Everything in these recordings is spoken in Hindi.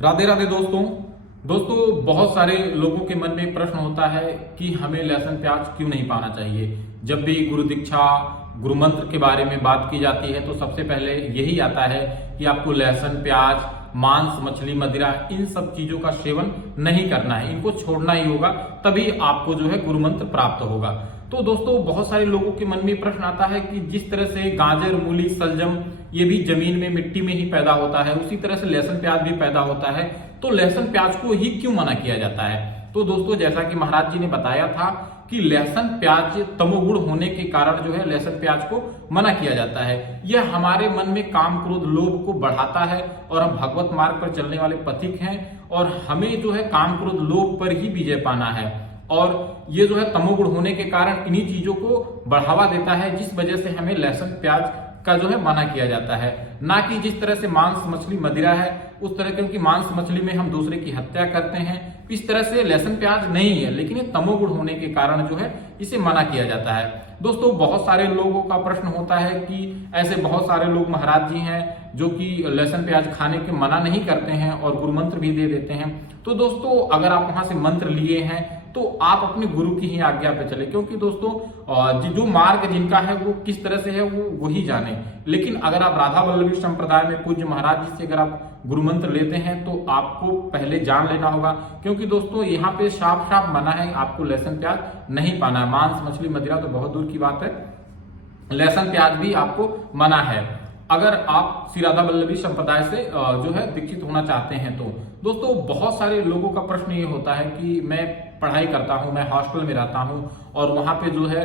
राधे राधे दोस्तों बहुत सारे लोगों के मन में प्रश्न होता है कि हमें लहसुन प्याज क्यों नहीं पाना चाहिए। जब भी गुरु दीक्षा गुरु मंत्र के बारे में बात की जाती है तो सबसे पहले यही आता है कि आपको लहसुन प्याज मांस मछली मदिरा इन सब चीजों का सेवन नहीं करना है, इनको छोड़ना ही होगा, तभी आपको जो है गुरु मंत्र प्राप्त होगा। तो दोस्तों बहुत सारे लोगों के मन में प्रश्न आता है कि जिस तरह से गाजर मूली सलजम ये भी जमीन में मिट्टी में ही पैदा होता है, उसी तरह से लहसुन प्याज भी पैदा होता है, तो लहसुन प्याज को ही क्यों मना किया जाता है। तो दोस्तों जैसा कि महाराज जी ने बताया था कि लहसुन प्याज तमोगुण होने के कारण जो है लहसुन प्याज को मना किया जाता है। यह हमारे मन में काम क्रोध लोभ को बढ़ाता है और हम भगवत मार्ग पर चलने वाले पथिक हैं और हमें जो है काम क्रोध लोभ पर ही विजय पाना है। और ये जो है तमोगुण होने के कारण इन्हीं चीजों को बढ़ावा देता है, जिस वजह से हमें लहसुन प्याज का जो है मना किया जाता है। ना कि जिस तरह से मांस मछली मदिरा है उस तरह, क्योंकि मांस मछली में हम दूसरे की हत्या करते हैं, इस तरह से लहसुन प्याज नहीं है, लेकिन ये तमोगुण होने के कारण जो है इसे मना किया जाता है। दोस्तों बहुत सारे लोगों का प्रश्न होता है कि ऐसे बहुत सारे लोग महाराज जी हैं जो कि लहसुन प्याज खाने के मना नहीं करते हैं और गुरु मंत्र भी दे देते हैं। तो दोस्तों अगर आप वहां से मंत्र लिए हैं तो आप अपने गुरु की ही आज्ञा पे चले, क्योंकि दोस्तों जो मार्ग जिनका है वो किस तरह से है वो वही जाने। लेकिन अगर आप राधा वल्लभी संप्रदाय में पूज्य महाराज जी से अगर आप गुरु मंत्र लेते हैं तो आपको पहले जान लेना होगा, क्योंकि दोस्तों यहाँ पे साफ साफ मना है आपको लहसुन प्याज नहीं पाना है। मांस मछली मदिरा तो बहुत दूर की बात है, लहसुन प्याज भी आपको मना है अगर आप श्री राधा वल्लभी संप्रदाय से जो है दीक्षित होना चाहते हैं। तो दोस्तों बहुत सारे लोगों का प्रश्न ये होता है कि मैं पढ़ाई करता हूं, मैं हॉस्टल में रहता हूं और वहां पे जो है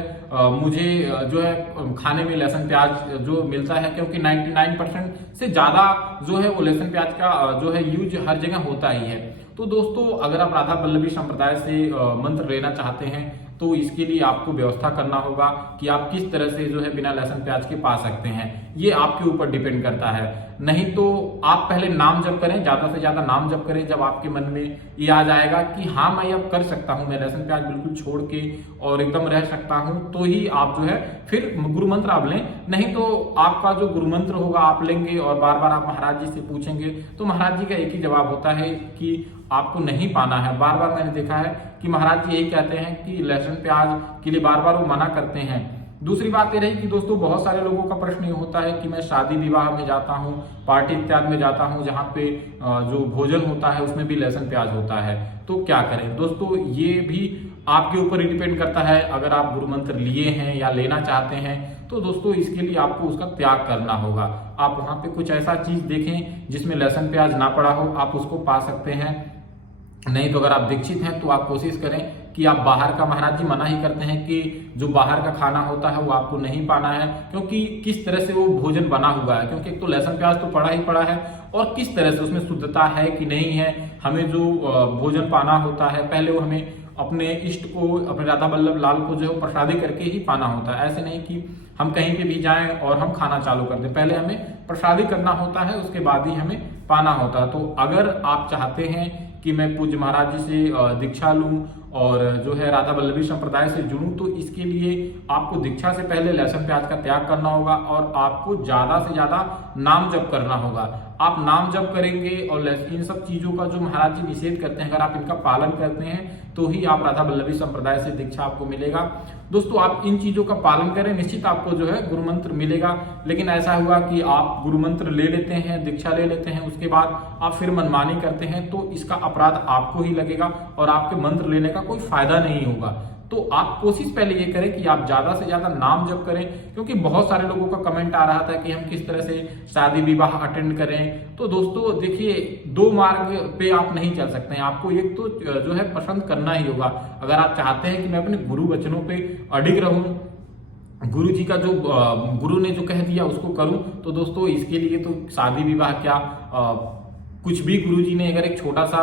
मुझे जो है खाने में लहसुन प्याज जो मिलता है, क्योंकि 99% से ज्यादा जो है वो लहसुन प्याज का जो है यूज हर जगह होता ही है। तो दोस्तों अगर आप राधा वल्लभी संप्रदाय से मंत्र लेना चाहते हैं तो इसके लिए आपको व्यवस्था करना होगा कि आप किस तरह से जो है बिना लहसुन प्याज के पा सकते हैं, ये आपके ऊपर डिपेंड करता है। नहीं तो आप पहले नाम जप करें, ज्यादा से ज्यादा नाम जप करें, जब आपके मन में ये आ जाएगा कि हाँ मैं अब कर सकता हूं, मैं लहसुन प्याज बिल्कुल छोड़ के और एकदम रह सकता हूं, तो ही आप जो है फिर गुरु मंत्र आप लें। नहीं तो आपका जो गुरु मंत्र होगा आप लेंगे और बार बार आप महाराज जी से पूछेंगे तो महाराज जी का एक ही जवाब होता है कि आपको नहीं पाना है। बार बार मैंने देखा है कि महाराज जी यही कहते हैं कि लहसुन प्याज के लिए बार बार वो मना करते हैं। दूसरी बात ये रही कि दोस्तों बहुत सारे लोगों का प्रश्न ये होता है कि मैं शादी विवाह में जाता हूँ, पार्टी इत्यादि में जाता हूँ, जहाँ पे जो भोजन होता है उसमें भी लहसुन प्याज होता है, तो क्या करें। दोस्तों ये भी आपके ऊपर ही डिपेंड करता है। अगर आप गुरु मंत्र लिए हैं या लेना चाहते हैं तो दोस्तों इसके लिए आपको उसका त्याग करना होगा। आप वहां पे कुछ ऐसा चीज देखें जिसमें लहसुन प्याज ना पड़ा हो, आप उसको पा सकते हैं। नहीं तो अगर आप दीक्षित हैं तो आप कोशिश करें कि आप बाहर का, महाराज जी मना ही करते हैं कि जो बाहर का खाना होता है वो आपको नहीं पाना है, क्योंकि किस तरह से वो भोजन बना हुआ है, क्योंकि एक तो लहसुन प्याज तो पड़ा ही पड़ा है और किस तरह से उसमें शुद्धता है कि नहीं है। हमें जो भोजन पाना होता है पहले वो हमें अपने इष्ट को, अपने राधा वल्लभ लाल को जो है प्रसादी करके ही पाना होता है। ऐसे नहीं कि हम कहीं पे भी जाएं और हम खाना चालू कर दें, पहले हमें प्रसादी करना होता है, उसके बाद ही हमें पाना होता है। तो अगर आप चाहते हैं कि मैं पूज्य महाराज जी से दीक्षा लूं और जो है राधा वल्लभी संप्रदाय से जुड़ूं, तो इसके लिए आपको दीक्षा से पहले लहसुन प्याज का त्याग करना होगा और आपको ज्यादा से ज्यादा नाम जप करना होगा। आप नाम जप करेंगे और इन सब चीजों का जो महाराज जी निषेध करते हैं, अगर आप इनका पालन करते हैं तो ही आप राधा वल्लभी संप्रदाय से दीक्षा आपको मिलेगा। दोस्तों आप इन चीजों का पालन करें, निश्चित आपको जो है गुरु मंत्र मिलेगा। लेकिन ऐसा हुआ कि आप गुरु मंत्र ले लेते हैं, दीक्षा ले लेते हैं, उसके बाद आप फिर मनमानी करते हैं तो इसका अपराध आपको ही लगेगा और आपके मंत्र लेने का कोई फायदा नहीं होगा। तो आप कोशिश पहले ये करें कि आप ज्यादा से ज्यादा नाम जप करें, क्योंकि बहुत सारे लोगों का कमेंट आ रहा था कि हम किस तरह से शादी विवाह अटेंड करें। तो दोस्तों देखिए, दो मार्ग पे आप नहीं चल सकते हैं, आपको एक तो जो है पसंद करना ही होगा। अगर आप चाहते हैं कि मैं अपने गुरु वचनों पे अडिग रहूं, गुरु जी का जो गुरु ने जो कह दिया उसको करूं, तो दोस्तों इसके लिए तो शादी विवाह क्या, कुछ भी गुरुजी ने अगर एक छोटा सा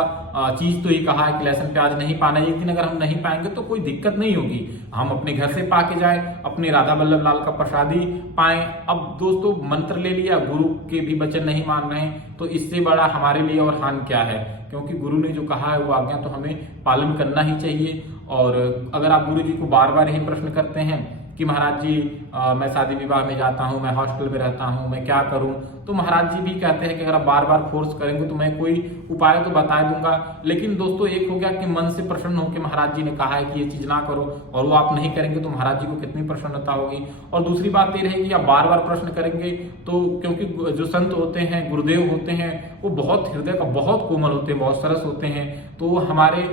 चीज तो ही कहा है कि लहसुन प्याज नहीं पाना, एक दिन अगर हम नहीं पाएंगे तो कोई दिक्कत नहीं होगी, हम अपने घर से पा के जाए, अपने राधा वल्लभ लाल का प्रसादी पाएं। अब दोस्तों मंत्र ले लिया, गुरु के भी वचन नहीं मान रहे हैं, तो इससे बड़ा हमारे लिए और हानि क्या है, क्योंकि गुरु ने जो कहा है वो आज्ञा तो हमें पालन करना ही चाहिए। और अगर आप गुरु जी को बार बार यही प्रश्न करते हैं कि महाराज जी मैं शादी विवाह में जाता हूँ, मैं हॉस्टल में रहता हूँ, मैं क्या करूँ। तो महाराज जी भी कहते हैं कि अगर आप बार बार फोर्स करेंगे तो मैं कोई उपाय तो बता दूंगा। लेकिन दोस्तों एक हो गया कि मन से प्रसन्न होकर महाराज जी ने कहा है कि ये चीज ना करो, और वो आप नहीं करेंगे तो महाराज जी को कितनी प्रसन्नता होगी। और दूसरी बात ये रहेगी, आप बार बार प्रश्न करेंगे तो, क्योंकि जो संत होते हैं, गुरुदेव होते हैं, वो बहुत हृदय का बहुत कोमल होते हैं, बहुत सरस होते हैं। तो वो हमारे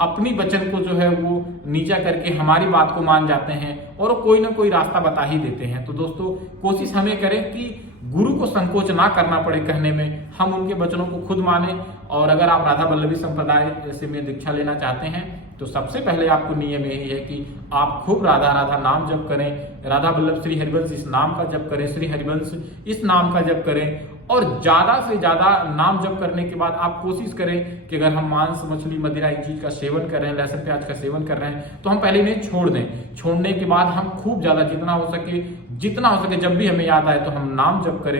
अपनी वचन को जो है वो नीचा करके हमारी बात को मान जाते हैं और कोई ना कोई रास्ता बता ही देते हैं। तो दोस्तों कोशिश हमें करें कि गुरु को संकोच ना करना पड़े कहने में, हम उनके वचनों को खुद माने। और अगर आप राधा वल्लभी संप्रदाय से में दीक्षा लेना चाहते हैं तो सबसे पहले आपको नियम यही है कि आप खूब राधा राधा नाम जप करें, राधा वल्लभ श्री हरिवंश इस नाम का जप करें, श्री हरिवंश इस नाम का जप करें। और ज्यादा से ज्यादा नाम जप करने के बाद आप कोशिश करें कि अगर हम मांस मछली मदिरा इन चीज का सेवन कर रहे हैं, लहसुन प्याज का सेवन कर रहे हैं, तो हम पहले इन्हें छोड़ दें। छोड़ने के बाद हम खूब ज्यादा जितना हो सके जब भी हमें याद आए तो हम नाम जप करें।